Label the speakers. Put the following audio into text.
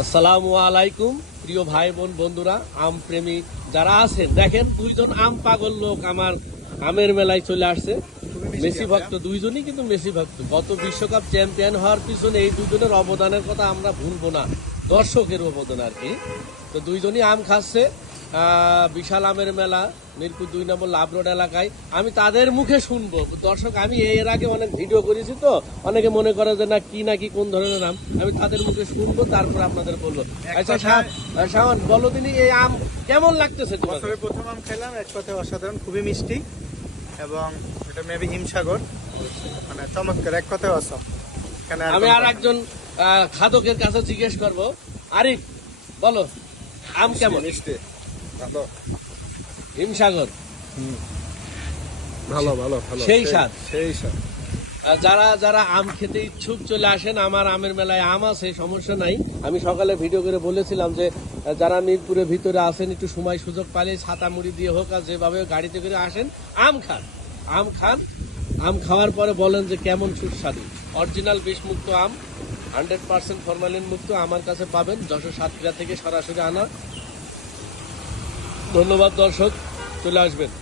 Speaker 1: আসসালামু আলাইকুম, প্রিয় ভাই, বোন, বন্ধুরা, আম প্রেমী যারা আছেন, দেখেন দুইজন আম পাগল লোক আমার আমের মেলায় চলে আসছে। মেসি ভক্ত দুইজনই কিন্তু মেসি ভক্ত। গত বিশ্বকাপ চ্যাম্পিয়ন হওয়ার পিছনে এই দুজনের অবদানের কথা আমরা ভুলবো না, দর্শকের অবদান আর কি। তো দুইজনই আম খাচ্ছে বিশাল আমের মেলা মিরপুর দুই নম্বর লাভ রোড এলাকায়। আমি তাদের মুখে শুনব। দর্শক আমি এর আগে অনেক ভিডিও করেছি তো অনেকে মনে করে যে না কি না কি কোন ধরনের আম। আমি তাদের মুখে শুনব তারপর আপনাদের বলব। আচ্ছা বলো তিনি এই আম কেমন লাগতেছে তোমার
Speaker 2: প্রথম আম খেলাম এক কথায় অসাধারণ খুবই মিষ্টি এবং এটা মেবি হিমসাগর মানে চমৎকার এক কথায় অসম
Speaker 1: আমি আর একজন খাদকের কাছে জিজ্ঞেস করব। আরিফ বলো আম কেমন?
Speaker 2: মিষ্টি। ভালো।
Speaker 1: হিমসাগর
Speaker 2: ভালো ভালো ভালো।
Speaker 1: সেই স্বাদ।
Speaker 2: সেই স্বাদ।
Speaker 1: যারা যারা আম খেতে ইচ্ছুক চলে আসেন আমার আমের মেলায় আম আছে সমস্যা নাই। আমি সকালে ভিডিও করে বলেছিলাম যে যারা মিরপুরের ভিতরে আসেন একটু সময় সুযোগ পালে ছাতা মুড়ি দিয়ে হোক আর যেভাবে গাড়িতে করে আসেন আম খান। আম খান। আম খাওয়ার পরে বলেন যে কেমন সুস্বাদু। অরিজিনাল বিষমুক্ত আম হান্ড্রেড পার্সেন্ট ফরমালিন মুক্ত আমার কাছে পাবেন। যশোর সাতক্ষীরা থেকে সরাসরি আনা। ধন্যবাদ দর্শক চলে আসবেন।